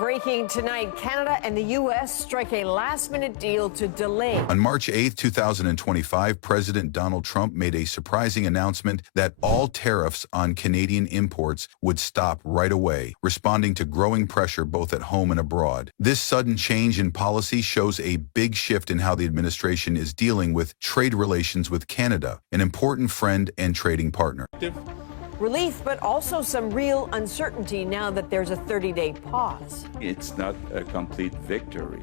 Breaking tonight, Canada and the U.S. strike a last-minute deal to delay. On March 8, 2025, President Donald Trump made a surprising announcement that all tariffs on Canadian imports would stop right away, responding to growing pressure both at home and abroad. This sudden change in policy shows a big shift in how the administration is dealing with trade relations with Canada, an important friend and trading partner. Relief, but also some real uncertainty now that there's a 30-day pause. It's not a complete victory.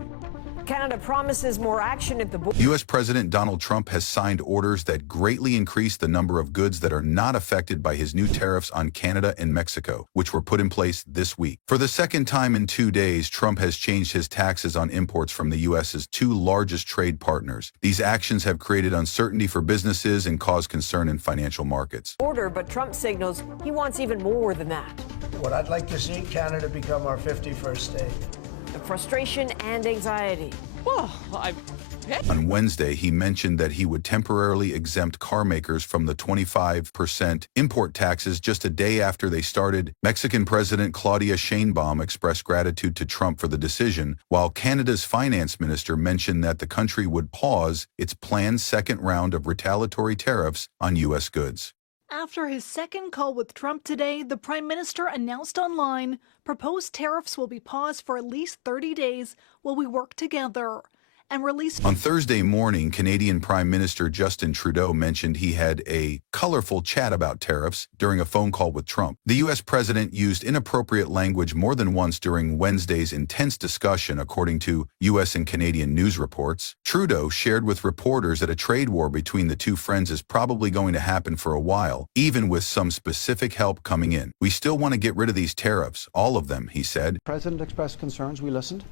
Canada promises more action at the border. U.S. President Donald Trump has signed orders that greatly increase the number of goods that are not affected by his new tariffs on Canada and Mexico, which were put in place this week. For the second time in 2 days, Trump has changed his taxes on imports from the U.S.'s two largest trade partners. These actions have created uncertainty for businesses and caused concern in financial markets. But Trump signals he wants even more than that. What I'd like to see Canada become our 51st state. The frustration and anxiety. On Wednesday, he mentioned that he would temporarily exempt car makers from the 25% import taxes just a day after they started. Mexican President Claudia Sheinbaum expressed gratitude to Trump for the decision, while Canada's finance minister mentioned that the country would pause its planned second round of retaliatory tariffs on U.S. goods. After his second call with Trump today, the Prime Minister announced online proposed tariffs will be paused for at least 30 days while we work together. And released. On Thursday morning, Canadian Prime Minister Justin Trudeau mentioned he had a colorful chat about tariffs during a phone call with Trump. The U.S. president used inappropriate language more than once during Wednesday's intense discussion, according to U.S. and Canadian news reports. Trudeau shared with reporters that a trade war between the two friends is probably going to happen for a while, even with some specific help coming in. We still want to get rid of these tariffs, all of them, he said. The president expressed concerns, we listened.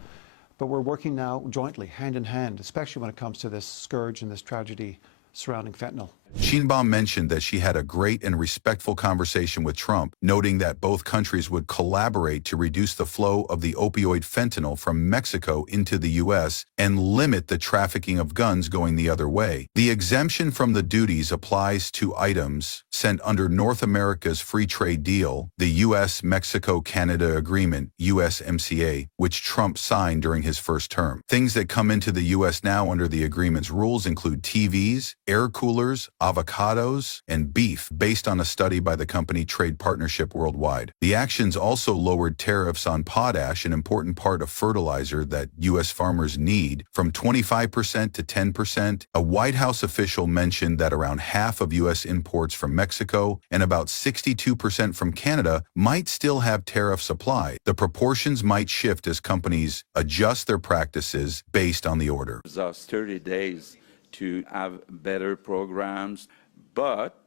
But we're working now jointly, hand in hand, especially when it comes to this scourge and this tragedy surrounding fentanyl. Sheinbaum mentioned that she had a great and respectful conversation with Trump, noting that both countries would collaborate to reduce the flow of the opioid fentanyl from Mexico into the U.S. and limit the trafficking of guns going the other way. The exemption from the duties applies to items sent under North America's free trade deal, the U.S.-Mexico-Canada Agreement, USMCA, which Trump signed during his first term. Things that come into the U.S. now under the agreement's rules include TVs, air coolers, avocados, and beef, based on a study by the company Trade Partnership Worldwide. The actions also lowered tariffs on potash, an important part of fertilizer that U.S. farmers need, from 25% to 10%. A White House official mentioned that around half of U.S. imports from Mexico and about 62% from Canada might still have tariffs applied. The proportions might shift as companies adjust their practices based on the order. It was 30 days to have better programs, but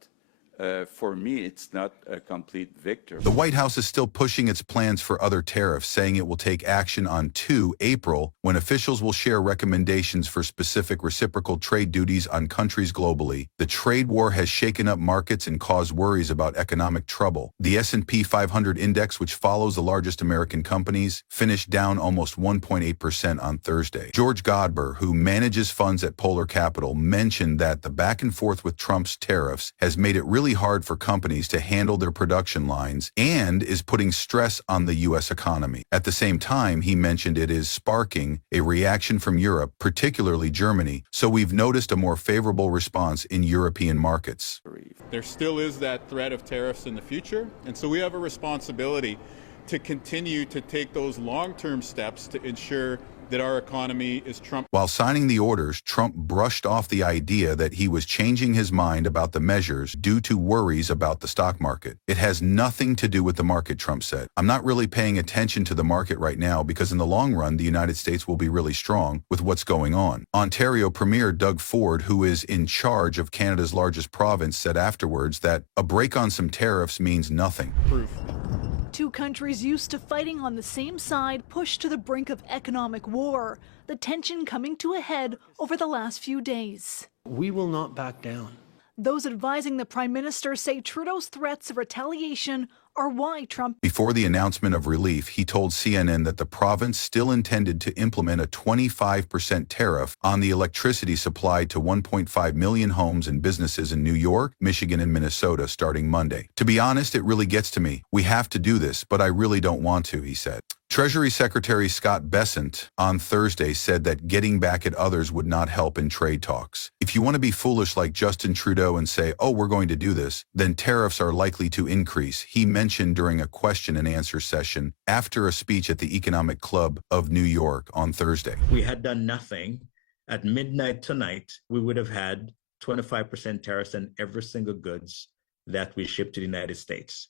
for me, it's not a complete victory. The White House is still pushing its plans for other tariffs, saying it will take action on 2 April, when officials will share recommendations for specific reciprocal trade duties on countries globally. The trade war has shaken up markets and caused worries about economic trouble. The S&P 500 index, which follows the largest American companies, finished down almost 1.8% on Thursday. George Godber, who manages funds at Polar Capital, mentioned that the back and forth with Trump's tariffs has made it really hard for companies to handle their production lines and is putting stress on the U.S. economy. At the same time, he mentioned it is sparking a reaction from Europe, particularly Germany, so we've noticed a more favorable response in European markets. There still is that threat of tariffs in the future, and so we have a responsibility to continue to take those long-term steps to ensure that our economy is Trump. While signing the orders, Trump brushed off the idea that he was changing his mind about the measures due to worries about the stock market. It has nothing to do with the market, Trump said. I'm not really paying attention to the market right now because in the long run, the United States will be really strong with what's going on. Ontario Premier Doug Ford, who is in charge of Canada's largest province, said afterwards that a break on some tariffs means nothing. Proof. Two countries used to fighting on the same side pushed to the brink of economic war, the tension coming to a head over the last few days. We will not back down. Those advising the Prime Minister say Trudeau's threats of retaliation are why Trump. Before the announcement of relief, he told CNN that the province still intended to implement a 25% tariff on the electricity supplied to 1.5 million homes and businesses in New York, Michigan, and Minnesota starting Monday. To be honest, it really gets to me. We have to do this, but I really don't want to, he said. Treasury Secretary Scott Bessent on Thursday said that getting back at others would not help in trade talks. If you want to be foolish like Justin Trudeau and say, oh, we're going to do this, then tariffs are likely to increase, he mentioned during a question and answer session after a speech at the Economic Club of New York on Thursday. We had done nothing. At midnight tonight, we would have had 25% tariffs on every single goods that we ship to the United States.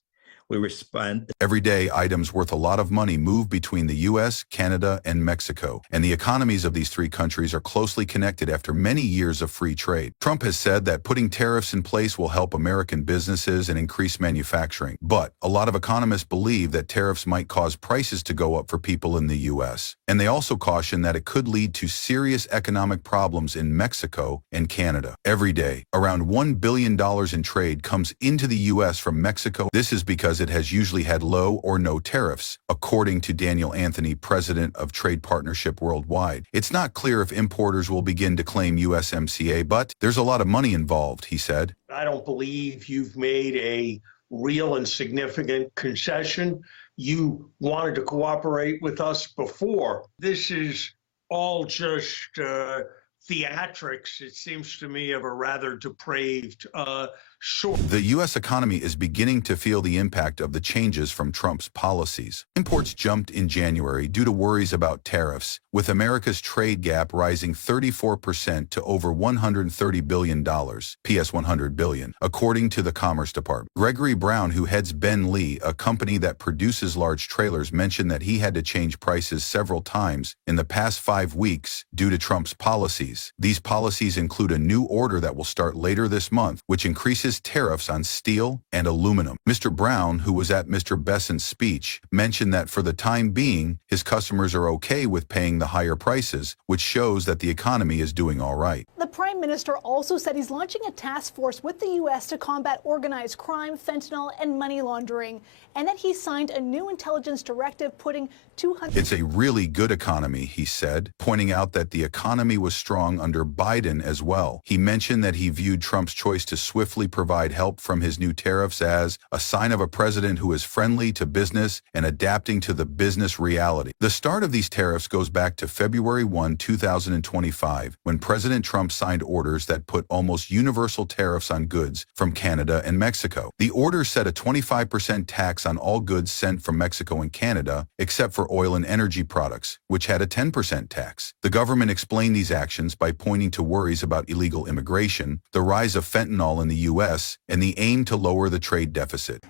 We respond. Everyday items worth a lot of money move between the U.S., Canada, and Mexico, and the economies of these three countries are closely connected after many years of free trade. Trump has said that putting tariffs in place will help American businesses and increase manufacturing, but a lot of economists believe that tariffs might cause prices to go up for people in the U.S., and they also caution that it could lead to serious economic problems in Mexico and Canada. Every day, around $1 billion in trade comes into the U.S. from Mexico. This is because it has usually had low or no tariffs, according to Daniel Anthony, president of Trade Partnership Worldwide. It's not clear if importers will begin to claim USMCA, but there's a lot of money involved, he said. I don't believe you've made a real and significant concession. You wanted to cooperate with us before. This is all just theatrics, it seems to me, of a rather depraved sort. The U.S. economy is beginning to feel the impact of the changes from Trump's policies. Imports jumped in January due to worries about tariffs, with America's trade gap rising 34% to over $130 billion, PS $100 billion, according to the Commerce Department. Gregory Brown, who heads Ben Lee, a company that produces large trailers, mentioned that he had to change prices several times in the past 5 weeks due to Trump's policies. These policies include a new order that will start later this month, which increases tariffs on steel and aluminum. Mr. Brown, who was at Mr. Bessent's speech, mentioned that for the time being, his customers are okay with paying the higher prices, which shows that the economy is doing all right. The Prime Minister also said he's launching a task force with the U.S. to combat organized crime, fentanyl, and money laundering, and that he signed a new intelligence directive putting 200... It's a really good economy, he said, pointing out that the economy was strong under Biden as well. He mentioned that he viewed Trump's choice to swiftly provide help from his new tariffs as a sign of a president who is friendly to business and adapting to the business reality. The start of these tariffs goes back to February 1, 2025, when President Trump signed orders that put almost universal tariffs on goods from Canada and Mexico. The order set a 25% tax on all goods sent from Mexico and Canada, except for oil and energy products, which had a 10% tax. The government explained these actions by pointing to worries about illegal immigration, the rise of fentanyl in the U.S., and the aim to lower the trade deficit.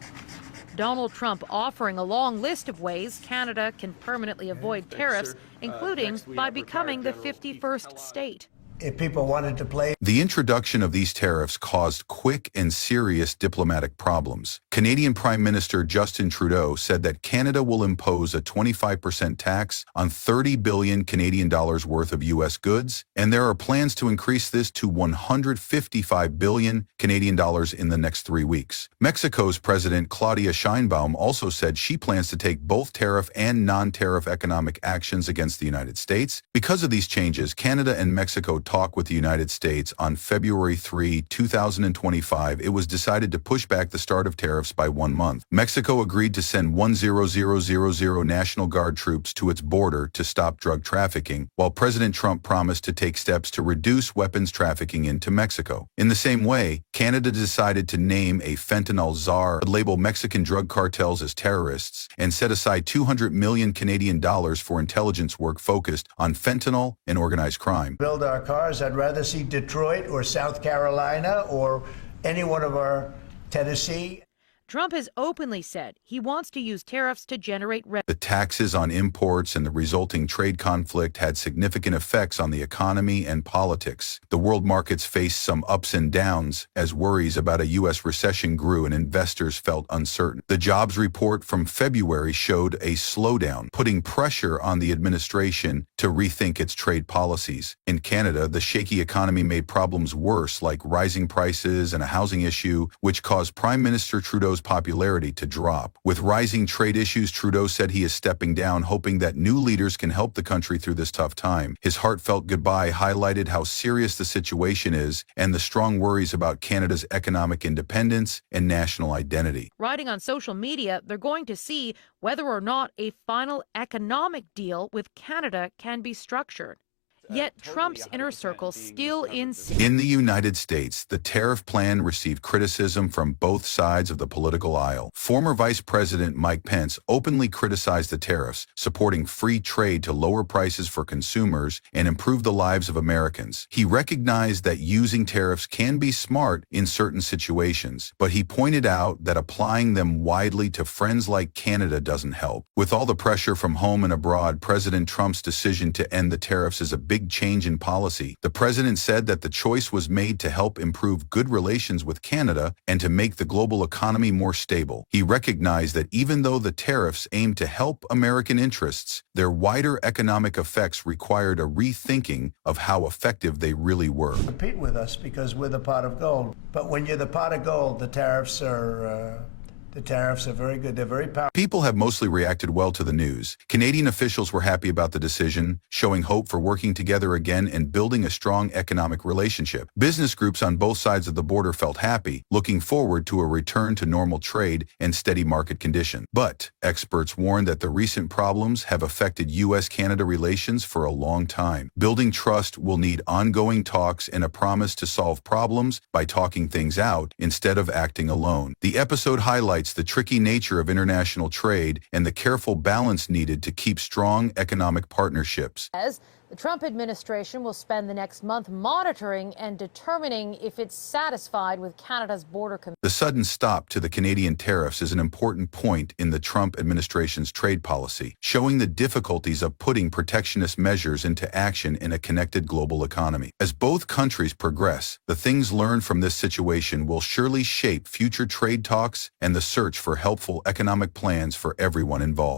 Donald Trump offering a long list of ways Canada can permanently avoid tariffs, including by becoming the 51st state. If people wanted to play. The introduction of these tariffs caused quick and serious diplomatic problems. Canadian Prime Minister Justin Trudeau said that Canada will impose a 25% tax on 30 billion Canadian dollars worth of U.S. goods, and there are plans to increase this to 155 billion Canadian dollars in the next 3 weeks. Mexico's President Claudia Sheinbaum also said she plans to take both tariff and non-tariff economic actions against the United States. Because of these changes, Canada and Mexico talk with the United States on February 3, 2025, it was decided to push back the start of tariffs by 1 month. Mexico agreed to send 100,000 National Guard troops to its border to stop drug trafficking, while President Trump promised to take steps to reduce weapons trafficking into Mexico. In the same way, Canada decided to name a fentanyl czar, label Mexican drug cartels as terrorists, and set aside 200 million Canadian dollars for intelligence work focused on fentanyl and organized crime. Build our cars. I'd rather see Detroit or South Carolina or any one of our Tennessee. Trump has openly said he wants to use tariffs to generate revenue. The taxes on imports and the resulting trade conflict had significant effects on the economy and politics. The world markets faced some ups and downs as worries about a U.S. recession grew and investors felt uncertain. The jobs report from February showed a slowdown, putting pressure on the administration to rethink its trade policies. In Canada, the shaky economy made problems worse, like rising prices and a housing issue, which caused Prime Minister Trudeau's Trudeau's popularity to drop. With rising trade issues, Trudeau said he is stepping down, hoping that new leaders can help the country through this tough time. His heartfelt goodbye highlighted how serious the situation is and the strong worries about Canada's economic independence and national identity. Writing on social media, they're going to see whether or not a final economic deal with Canada can be structured. Yet Trump's inner circle still insists. In the United States, the tariff plan received criticism from both sides of the political aisle. Former Vice President Mike Pence openly criticized the tariffs, supporting free trade to lower prices for consumers and improve the lives of Americans. He recognized that using tariffs can be smart in certain situations, but he pointed out that applying them widely to friends like Canada doesn't help. With all the pressure from home and abroad, President Trump's decision to end the tariffs is a big change in policy. The president said that the choice was made to help improve good relations with Canada and to make the global economy more stable. He recognized that even though the tariffs aimed to help American interests, their wider economic effects required a rethinking of how effective they really were. Compete with us because we're the pot of gold. But when you're the pot of gold, the tariffs are very good. They're very powerful. People have mostly reacted well to the news. Canadian officials were happy about the decision, showing hope for working together again and building a strong economic relationship. Business groups on both sides of the border felt happy, looking forward to a return to normal trade and steady market conditions. But experts warn that the recent problems have affected U.S.-Canada relations for a long time. Building trust will need ongoing talks and a promise to solve problems by talking things out instead of acting alone. The episode highlights the tricky nature of international trade and the careful balance needed to keep strong economic partnerships. The Trump administration will spend the next month monitoring and determining if it's satisfied with Canada's border commitments. The sudden stop to the Canadian tariffs is an important point in the Trump administration's trade policy, showing the difficulties of putting protectionist measures into action in a connected global economy. As both countries progress, the things learned from this situation will surely shape future trade talks and the search for helpful economic plans for everyone involved.